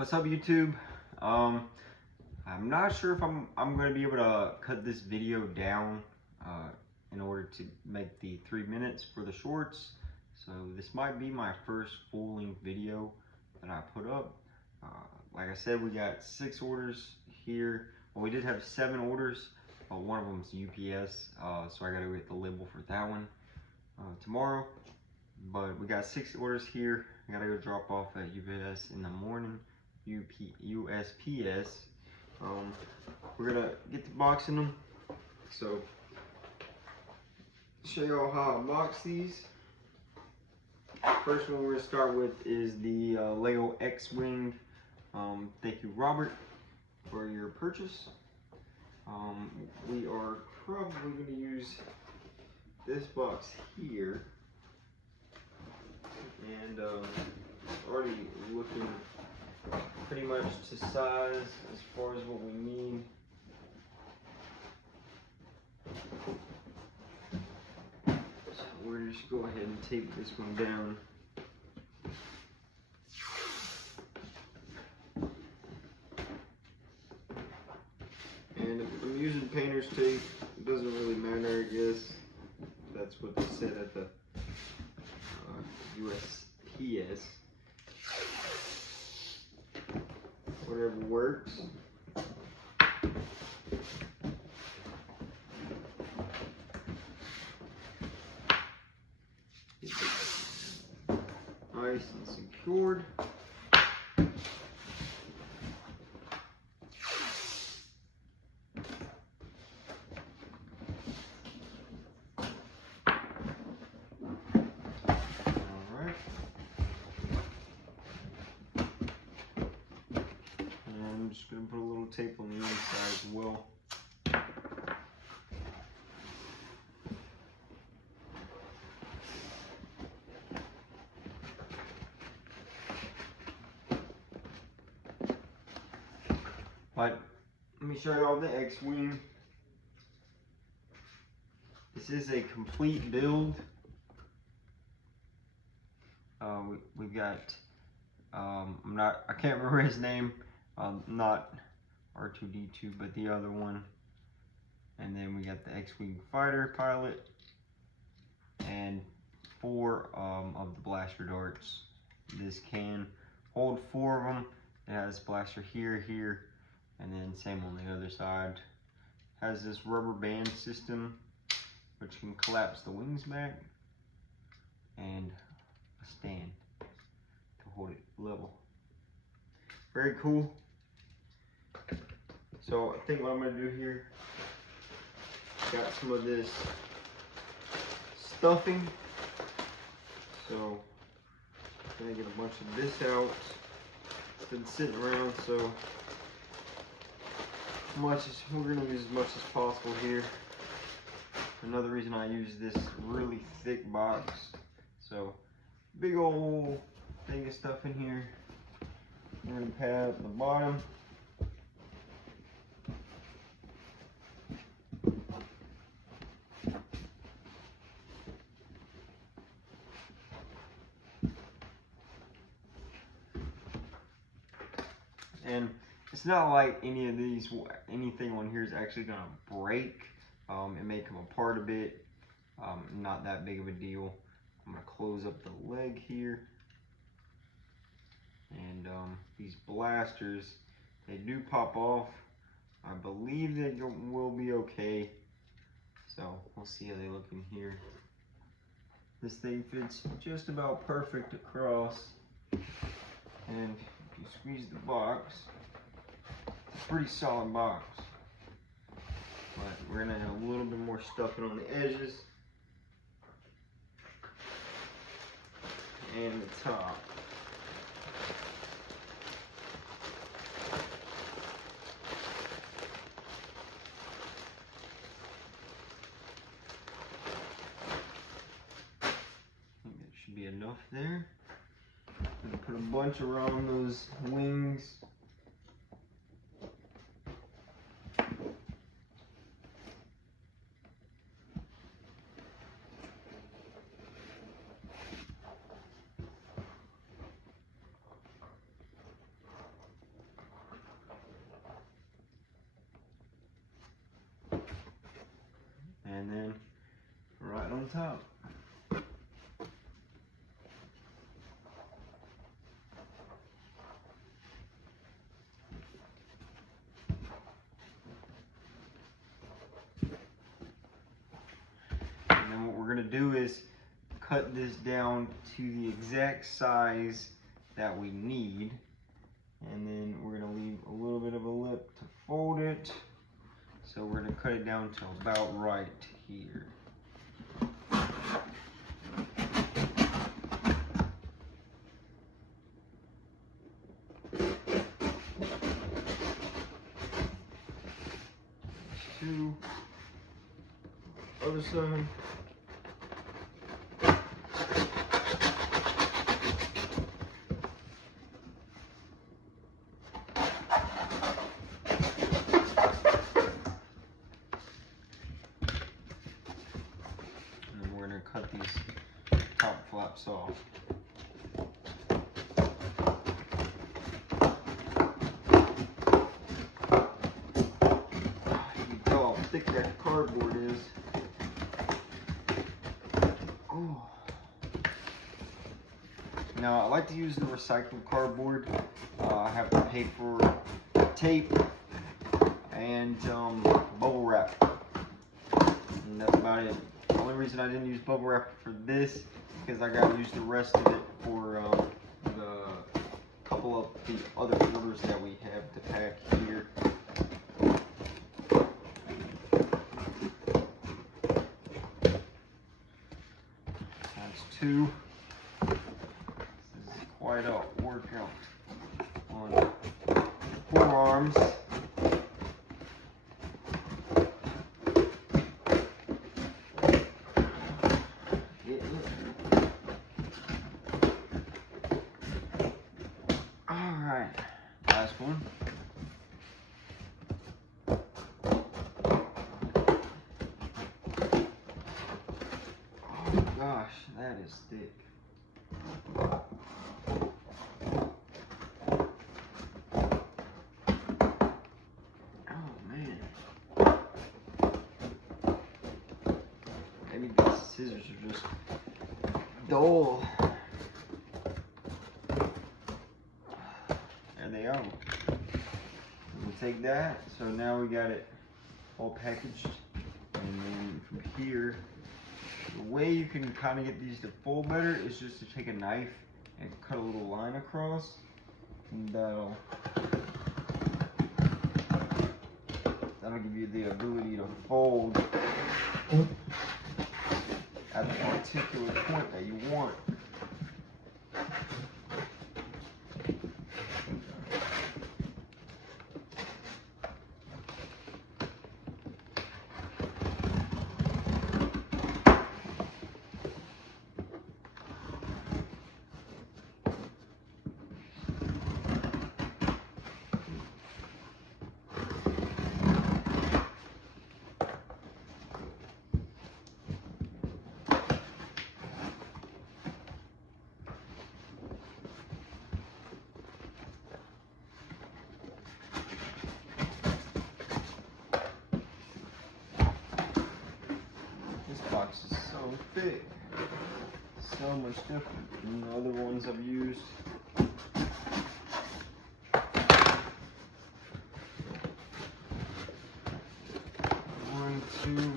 What's up, YouTube? I'm not sure if I'm gonna be able to cut this video down in order to make the 3 minutes for the shorts. So this might be my first full-length video that I put up. Like I said, we got 6 orders here. Well, we did have 7 orders, but one of them is UPS, so I gotta get the label for that one tomorrow. But we got 6 orders here. I gotta go drop off at UPS in the morning. USPS. We're gonna get to boxing them. So, show y'all how I box these. First one we're gonna start with is the Lego X-Wing. Thank you, Robert, for your purchase. We are probably gonna use this box here. And already looking pretty much to size as far as what we need. So we're just go ahead and tape this one down. And I'm using painter's tape. It doesn't really matter, I guess. That's what they said at the USPS. Whatever works. Nice and secured. I'm just going to put a little tape on the inside as well. But let me show you all the X-Wing. This is a complete build. We've got I can't remember his name. Not R2-D2, but the other one. And then we got the X-Wing fighter pilot and 4 of the blaster darts. This can hold 4 of them. It has blaster here, and then same on the other side. Has this rubber band system which can collapse the wings back, and a stand to hold it level. Very cool. So I think what I'm gonna do here, got some of this stuffing. So I'm gonna get a bunch of this out. It's been sitting around, so we're gonna use as much as possible here. Another reason I use this really thick box. So big old thing of stuff in here. I'm gonna pad at the bottom. And it's not like anything on here is actually gonna break. It may come apart a bit. Not that big of a deal. I'm gonna close up the leg here. And these blasters, they do pop off. I believe that it will be okay. So we'll see how they look in here. This thing fits just about perfect across. And if you squeeze the box, it's a pretty solid box. But we're gonna have a little bit more stuffing on the edges and the top. I think that should be enough there. I'm gonna put a bunch around those wings. top. And then what we're gonna do is cut this down to the exact size that we need. And then we're gonna leave a little bit of a lip to fold it. So we're gonna cut it down to about right here. Two. Other side. Cut these top flaps off. You can tell how thick that cardboard is. Oh. Now I like to use the recycled cardboard. I have to pay for tape and bubble wrap, and that's about it. The only reason I didn't use bubble wrap for this is because I got to use the rest of it for the couple of the other orders that we have to pack here. That's two. This is quite a workout on forearms. Alright, last one. Oh gosh, that is thick. Oh man. Maybe these scissors are just dull. There they are. We'll take that. So now we got it all packaged. And then from here, the way you can kind of get these to fold better is just to take a knife and cut a little line across. And that'll give you the ability to fold at the particular point that you want. Box is so thick, so much different than the other ones I've used. One, two.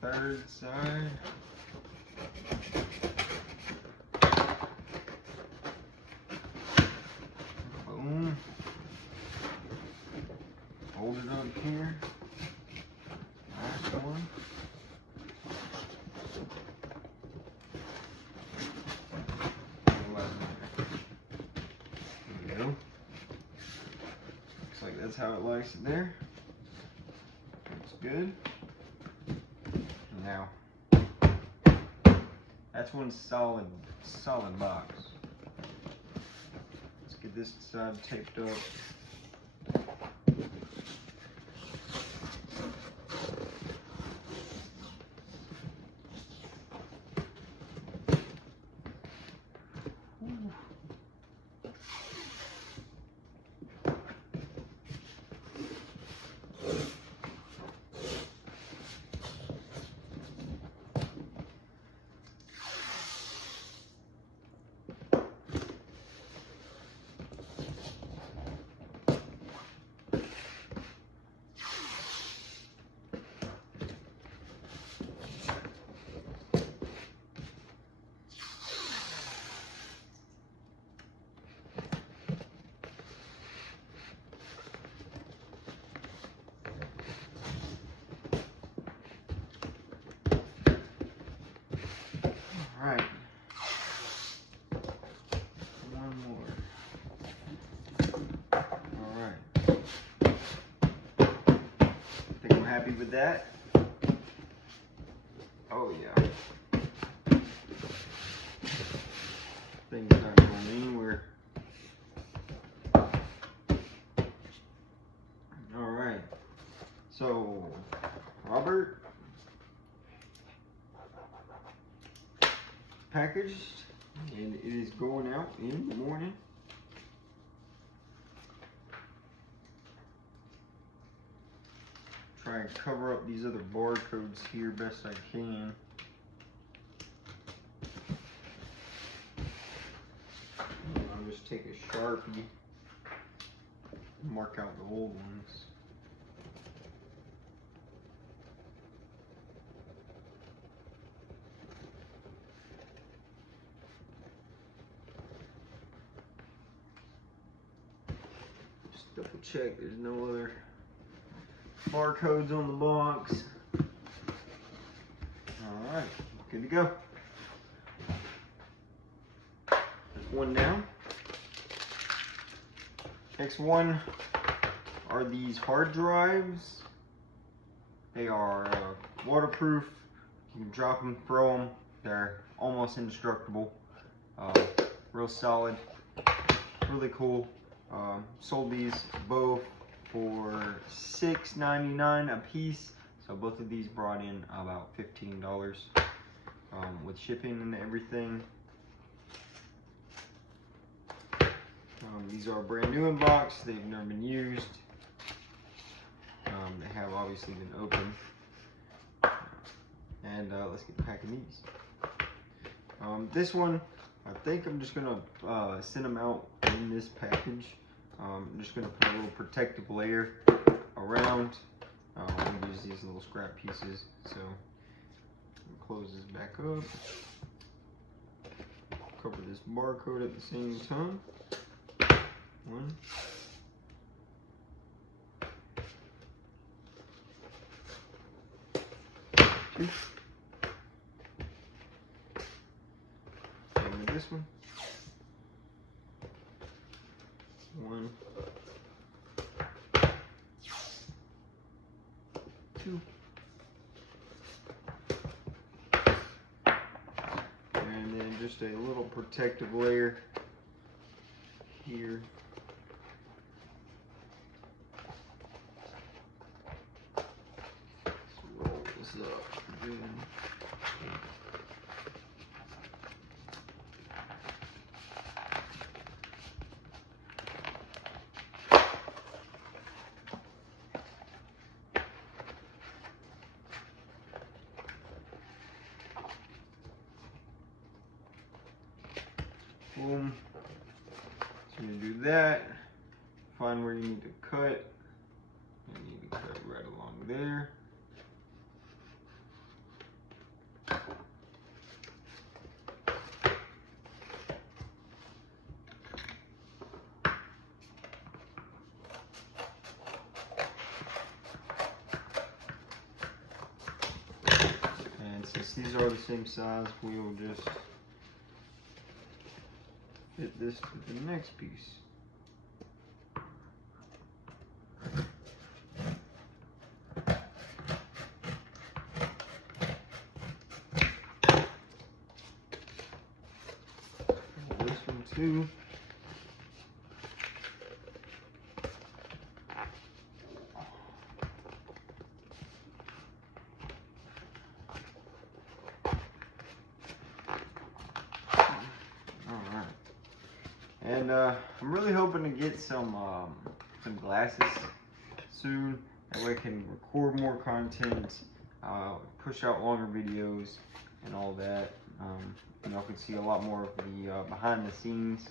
Third side. Boom. Hold it up here. Last one. There we go. Looks like that's how it likes it there. Looks good. Now, that's one solid box. Let's get this side taped up. with that. Oh yeah. Things not going anywhere. Alright. So, Robert. Packaged. And it is going out in the morning. Try and cover up these other barcodes here best I can. I'll just take a Sharpie and mark out the old ones. Just double check there's no other barcodes on the box. Alright, good to go. There's one down. Next one are these hard drives. They are waterproof. You can drop them, throw them. They're almost indestructible. Real solid. Really cool. Sold these both for $6.99 a piece. So both of these brought in about $15 with shipping and everything. These are brand new in box. They've never been used. They have obviously been opened. And let's get packing these. This one, I think I'm just gonna send them out in this package. I'm just gonna put a little protective layer around. I'm gonna use these little scrap pieces. So close this back up. Cover this barcode at the same time. One. Two. And with this one. One. Two. And then just a little protective layer here. Let's roll this up again. Boom. So you do that. Find where you need to cut. You need to cut right along there. And since these are the same size, we will just fit this to the next piece. This one too. And I'm really hoping to get some glasses soon. That way I can record more content, push out longer videos, and all that. Y'all can see a lot more of the behind the scenes.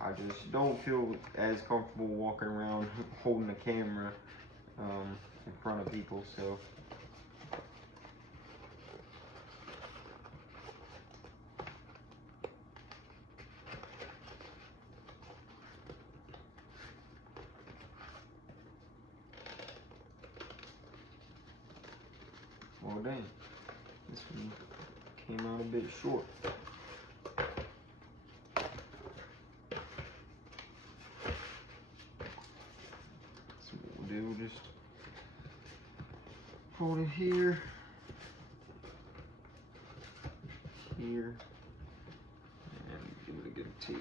I just don't feel as comfortable walking around holding a camera in front of people, so. Well, dang, this one came out a bit short. So what we'll do, we'll just here, here, and give it a good tape.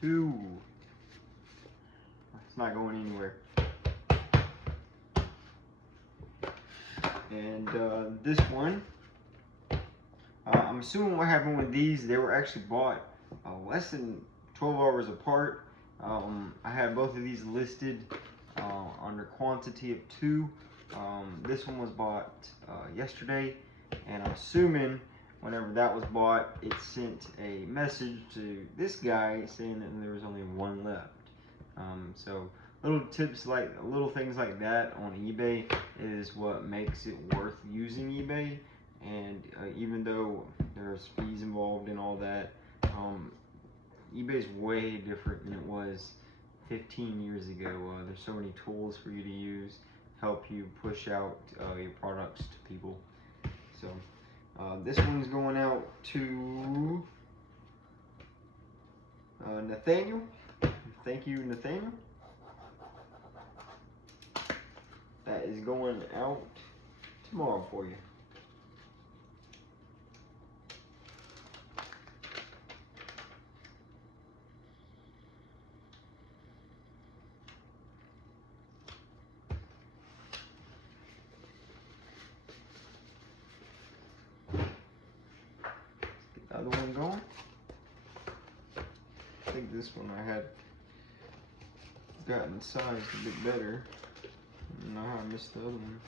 Two. It's not going anywhere. And this one, I'm assuming what happened with these, they were actually bought less than 12 hours apart. I had both of these listed under quantity of 2. This one was bought yesterday, and I'm assuming whenever that was bought, it sent a message to this guy saying that there was only 1 left. So little tips like little things like that on eBay is what makes it worth using eBay. And even though there's fees involved and all that, eBay's way different than it was 15 years ago. There's so many tools for you to use, help you push out your products to people. So this one's going out to Nathaniel. Thank you, Nathaniel. That is going out tomorrow for you. Other one going. I think this one I had gotten sized a bit better. I don't know how I missed the other one.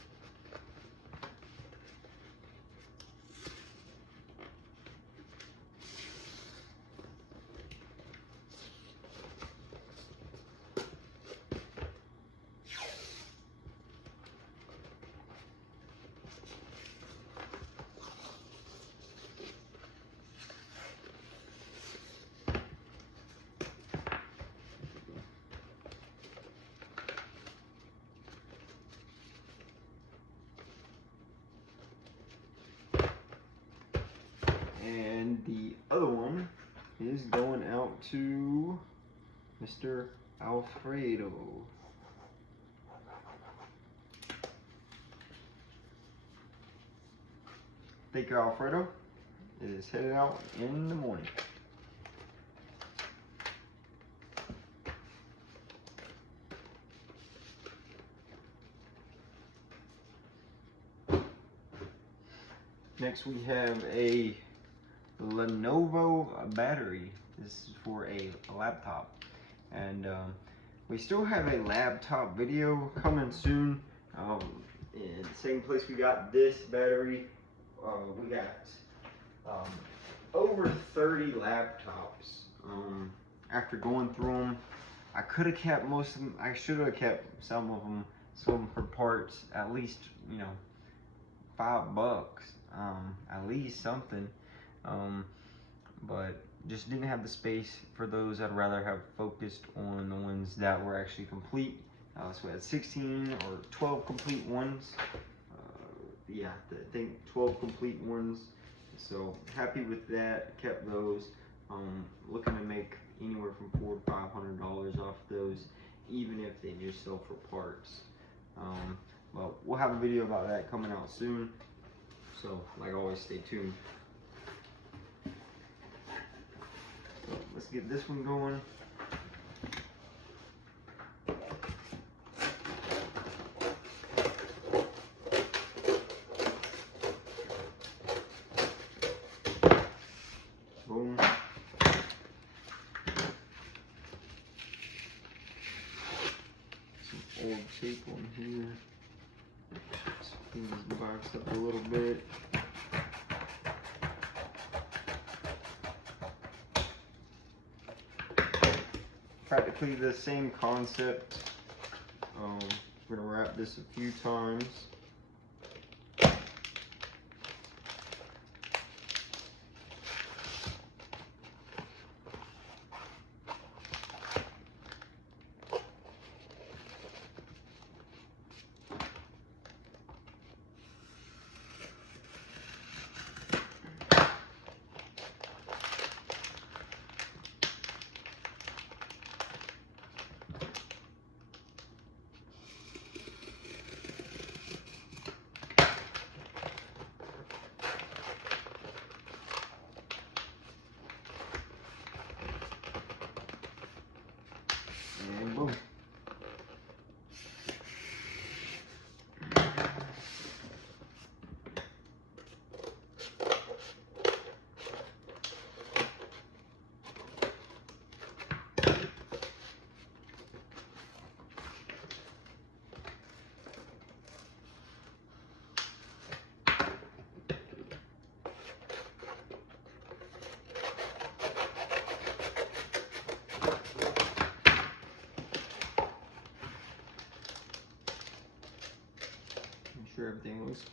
And the other one is going out to Mr. Alfredo. Thank you, Alfredo. It is headed out in the morning. Next we have a Lenovo battery. This is for a laptop, and we still have a laptop video coming soon. In the same place we got this battery, we got over 30 laptops. After going through them, I could have kept most of them. I should have kept some of them, some for parts, at least, you know, $5, at least something. But just didn't have the space for those. I'd rather have focused on the ones that were actually complete. So we had 16 or 12 complete ones. Yeah, I think 12 complete ones. So happy with that, kept those. Looking to make anywhere from $400 to $500 off those, even if they just sell for parts. But we'll have a video about that coming out soon. So, like always, stay tuned. So, let's get this one going. Boom. Some old tape on here. Clean this box up a little bit. Practically the same concept. We're gonna wrap this a few times.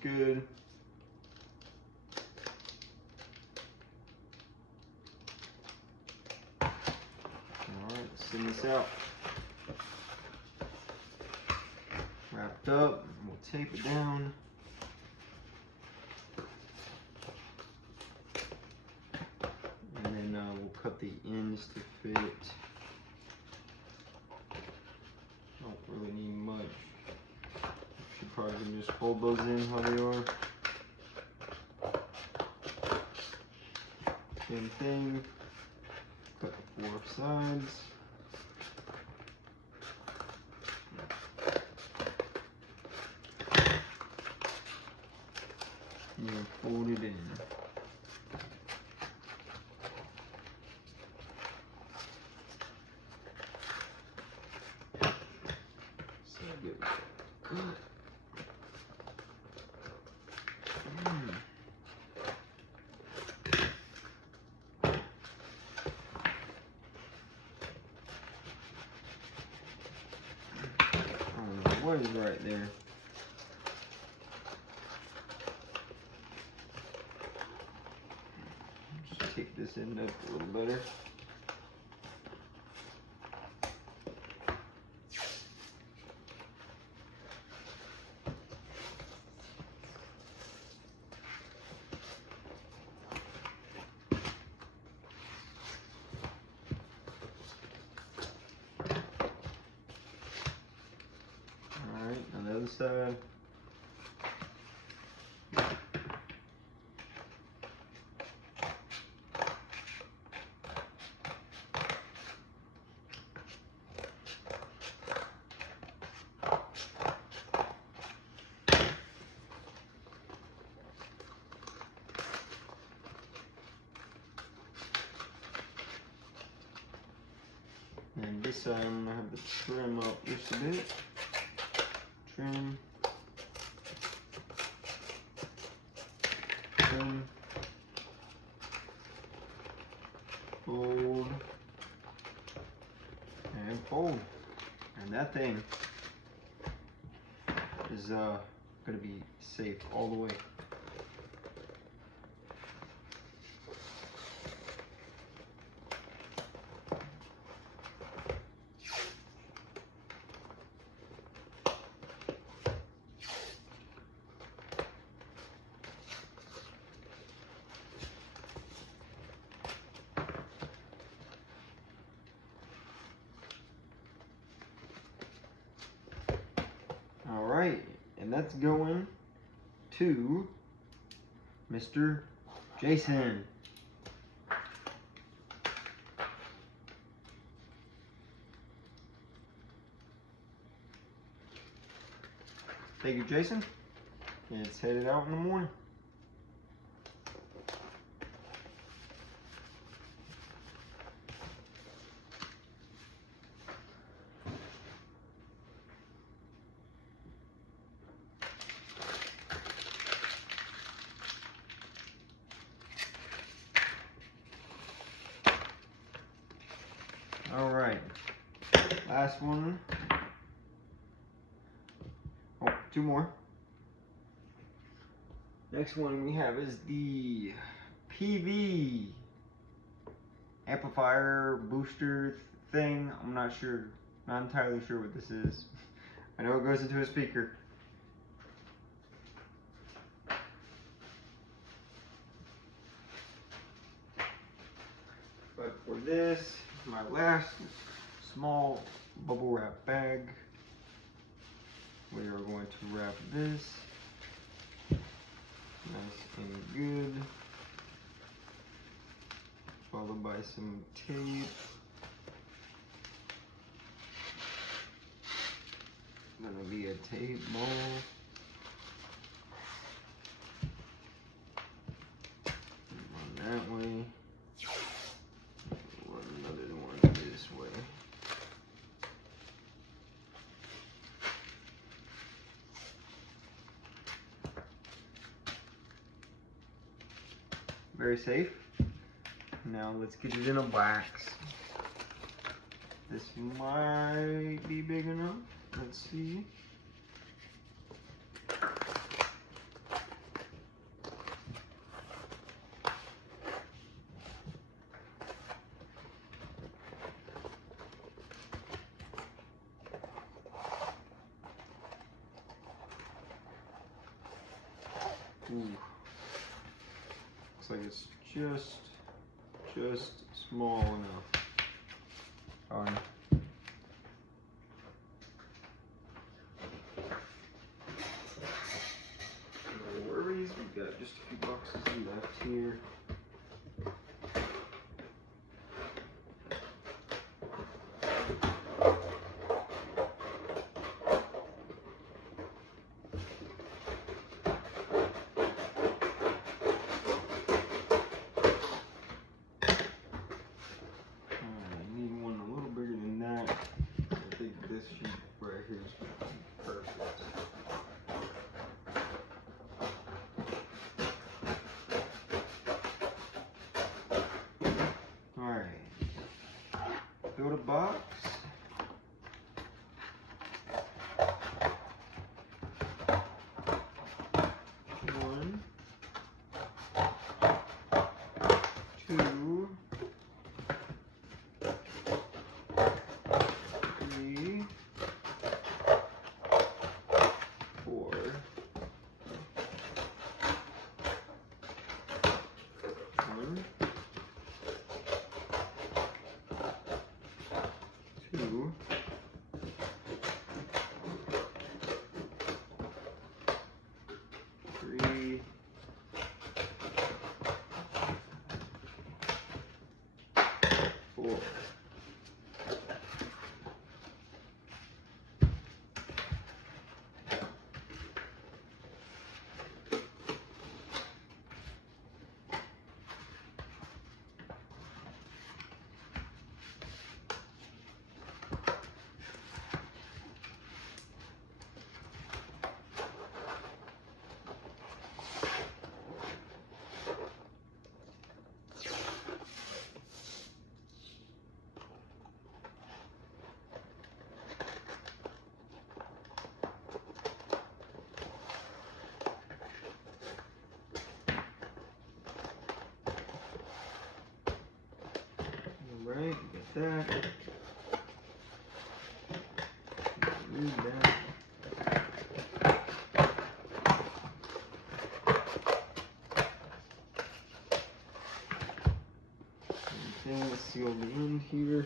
good. Alright, let's send this out. Wrapped up, we'll tape it down. And then we'll cut the ends to fit. Don't really need much. Should probably can just fold those in how they are. Same thing. Cut the 4 sides. And you fold it in. So good. What is right there? Just take this end up a little better. On the other side. And this side I'm gonna have to trim up just a bit. Trim. Trim. Fold. And fold. And that thing is gonna be safe all the way. Alright, and that's going to Mr. Jason. Thank you, Jason. It's headed out in the morning. All right, last one. Oh, 2 more. Next one we have is the PV amplifier booster thing. I'm not sure, not entirely sure what this is. I know it goes into a speaker. But for this, my last small bubble wrap bag, we are going to wrap this nice and good, followed by some tape. Gonna be a tape ball. One that way. Another one this way. Very safe. Now let's get it in a box. This might be big enough. Let's see. Ooh. Looks like it's just small enough. Darn. No worries, we got just a few boxes left here. This sheet right here is perfect. Alright. Build a box. One, two, three, four, one, two, three, four. Alright, we got that. Read that. Everything is sealed in here.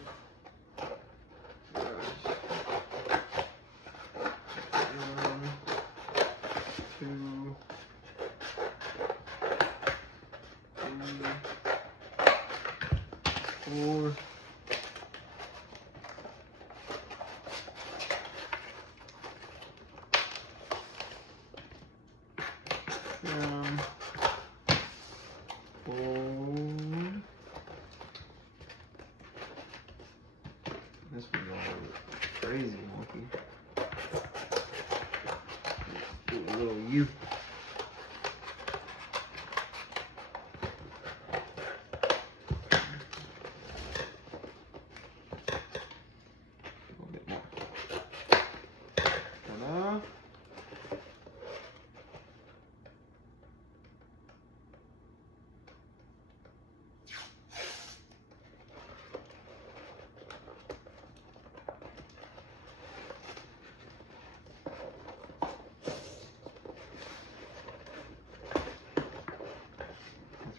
One, two, three, four, fold. This one's all crazy monkey. Do a little U.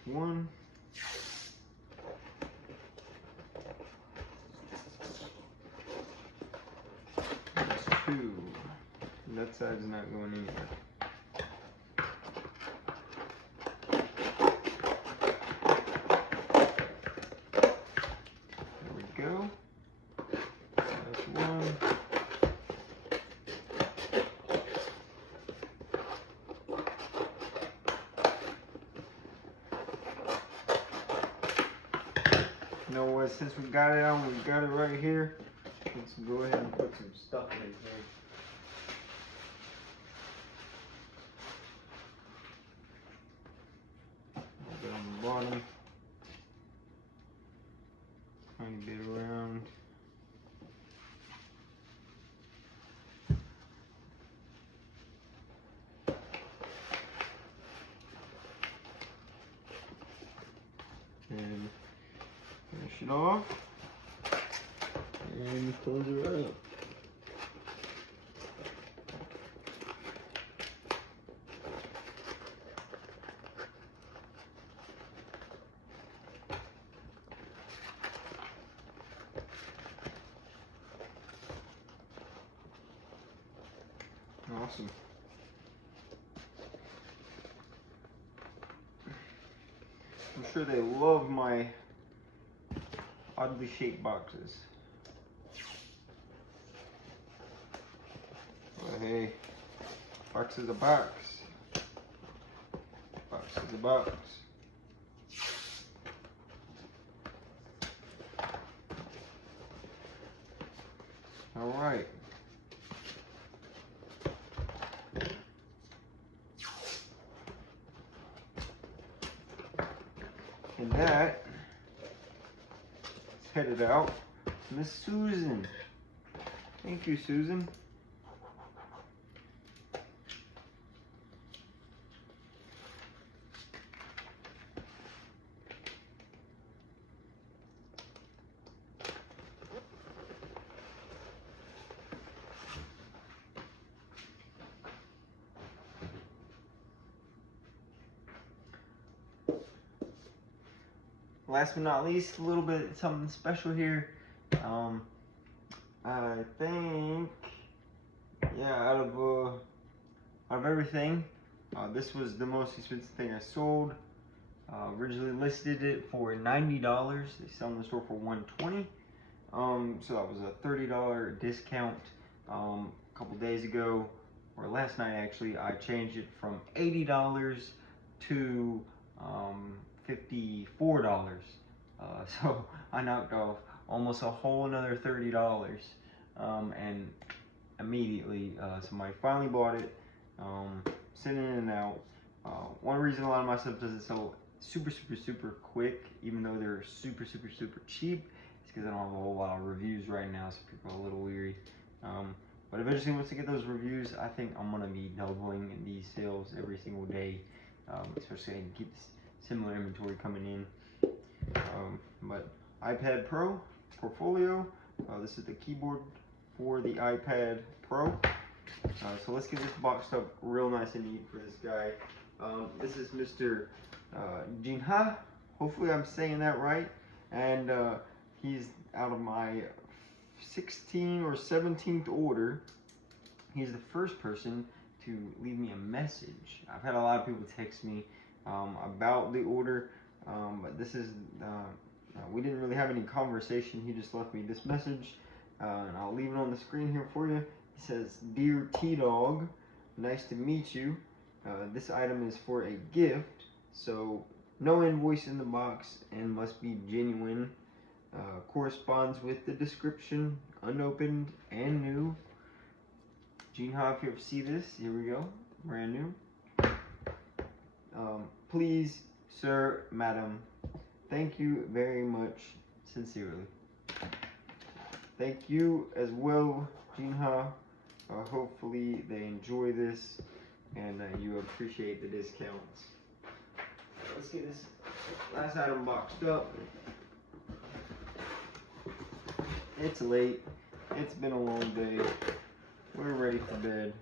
One. That's two. That side's not going anywhere. There we go. That's one. You know what, since we got it on, we got it right here, let's go ahead and put some stuff in here. A little bit on the bottom. Tiny bit around. And finish it off and close it right up. Awesome. I'm sure they love my oddly shaped boxes. But hey, box is a box. Box is a box. All right. And that is headed out to Miss Susan. Thank you, Susan. Last but not least, a little bit something special here. I think, yeah, out of everything, this was the most expensive thing I sold. Originally listed it for $90. They sell in the store for $120. So that was a $30 discount. A couple days ago, or last night actually, I changed it from $80 to $54. So I knocked off almost a whole another $30, and immediately somebody finally bought it, sitting in and out. One reason a lot of my stuff doesn't sell super quick, even though they're super cheap, is because I don't have a whole lot of reviews right now, so people are a little weary. But eventually, once I get those reviews, I think I'm gonna be doubling these sales every single day, especially I can keep similar inventory coming in. But iPad Pro Portfolio, this is the keyboard for the iPad Pro. So let's get this boxed up real nice and neat for this guy. This is Mr. Jinha. Hopefully I'm saying that right. And he's out of my 16th or 17th order. He's the first person to leave me a message. I've had a lot of people text me about the order, but this is, we didn't really have any conversation. He just left me this message, and I'll leave it on the screen here for you. He says, "Dear T-Dog, nice to meet you. This item is for a gift, so no invoice in the box and must be genuine. Corresponds with the description, unopened and new." Jinha, if you ever see this, here we go, brand new. Please, sir, madam, thank you very much, sincerely. Thank you as well, Jinha. Hopefully they enjoy this and you appreciate the discounts. Let's get this last item boxed up. It's late. It's been a long day. We're ready for bed.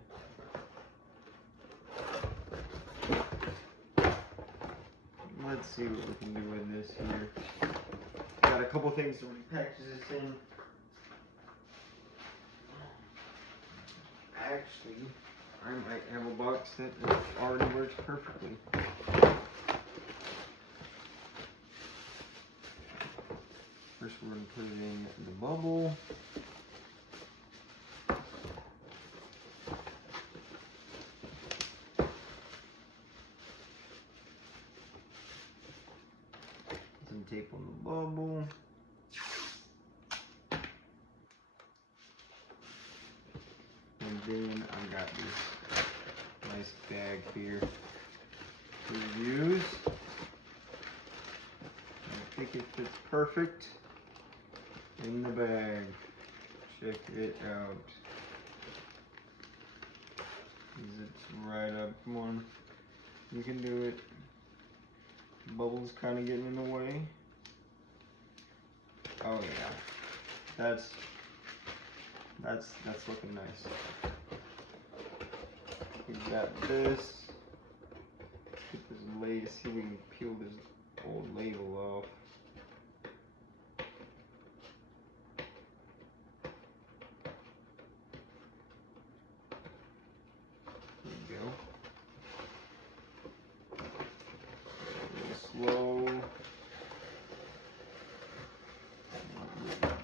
Let's see what we can do with this here. Got a couple things to repackage this in. Actually, I might have a box that already works perfectly. First, we're going to put it in the bubble. Some tape on the bubble. And then I got this nice bag here to use. I think it fits perfect in the bag. Check it out. Zips right up. Come on. You can do it. Bubbles kind of getting in the way. Oh yeah. That's looking nice. We got this. Get this label. See if we can peel this old label off.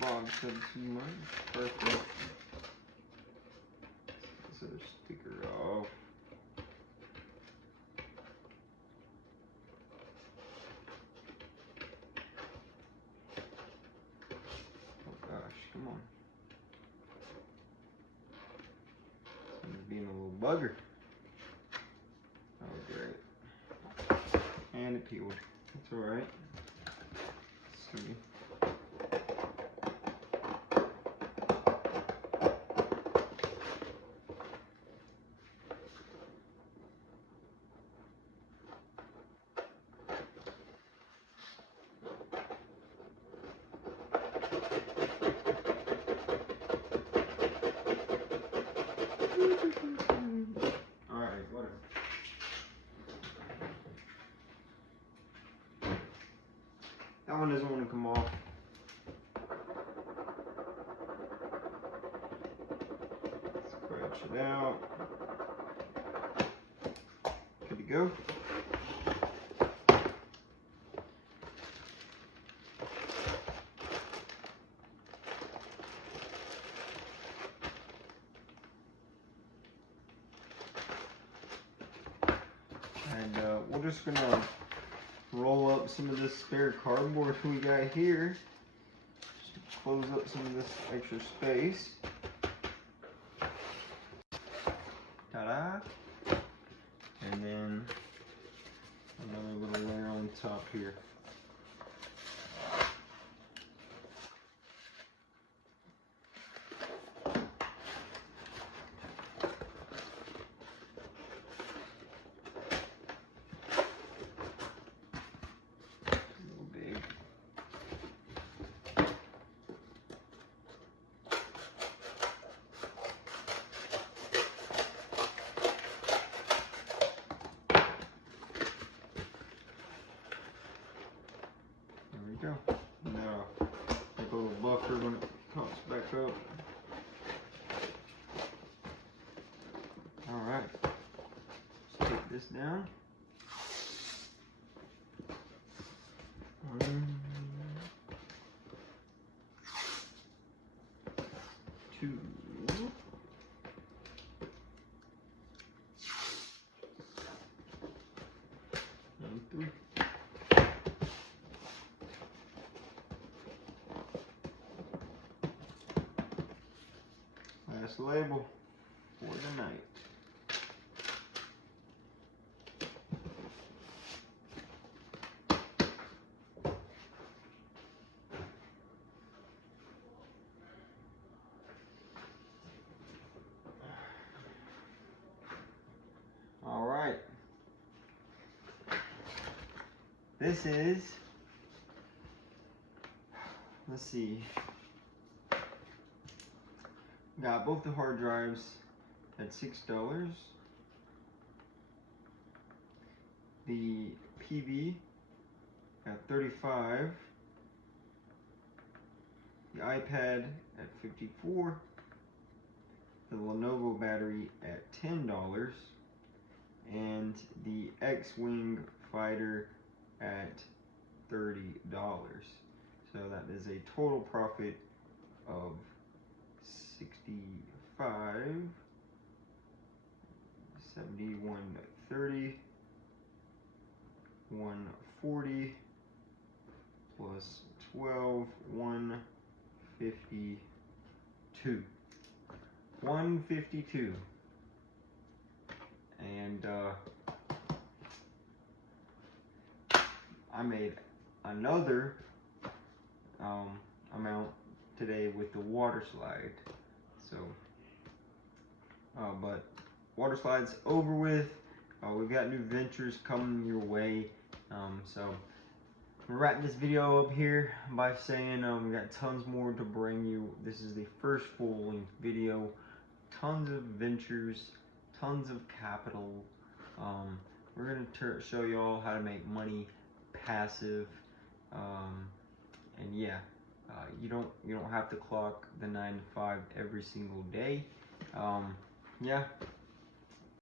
Bob said too much. Perfect. So sticker off. Oh gosh, come on. It's being a little bugger. Oh great. And it peeled. It's alright. Let's see. Alright, whatever. That one doesn't want to come off. Scratch it out. Good to go. And we're just gonna roll up some of this spare cardboard we got here. Just close up some of this extra space. Ta-da! And then another little layer on top here. Go. Now, take a little buffer when it comes back up. Alright. Let's take this down. 1, 2. And 3. Last label for the night. All right. This is, let's see. Got both the hard drives at $6. The PV at $35. The iPad at $54. The Lenovo battery at $10. And the X-Wing fighter at $30. So that is a total profit of 65, 7130, 140 plus 12, 152. 152. And I made another amount today with the water slide. So, but water slide's over with. We've got new ventures coming your way. So we're wrapping this video up here by saying we got tons more to bring you. This is the first full-length video. Tons of ventures, tons of capital. We're gonna show you all how to make money passive. And yeah. You don't have to clock the 9 to 5 every single day. Yeah,